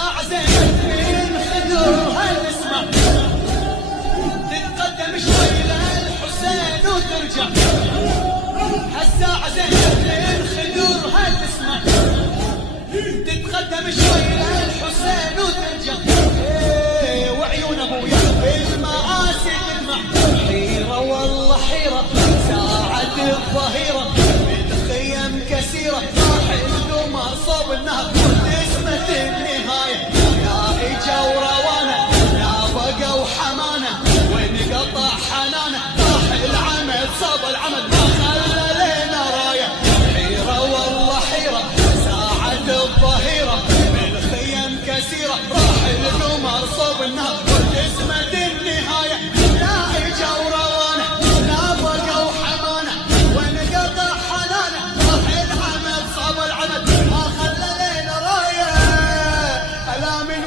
هالساعة زينب من خدورها نسمع تتقدم شوي للحسين وترجع. هالساعة زينب من خدورها تسمع تتقدم شوي للحسين وترجع. وعيون ابويا بالمآسي تدمع. حيرة والله حيرة ساعة الظهيرة بالخيم كسيرة. راح القمر صوب النهر اسمة النهاية. يا إجا وروانا يا بقى وحمانا ونقطع حنانا. راح العمل صوب العمل ما خلى لنا راية. حيرة والله حيرة ساعة الظهيرة بالخيم كسيرة. راح القمر صوب النهر اسمة النهاية. يا إجا وروانا يا بقى وحمانا ونقطع حنانا. راح العمل صوب العمل ما خلى لنا راية. ألا من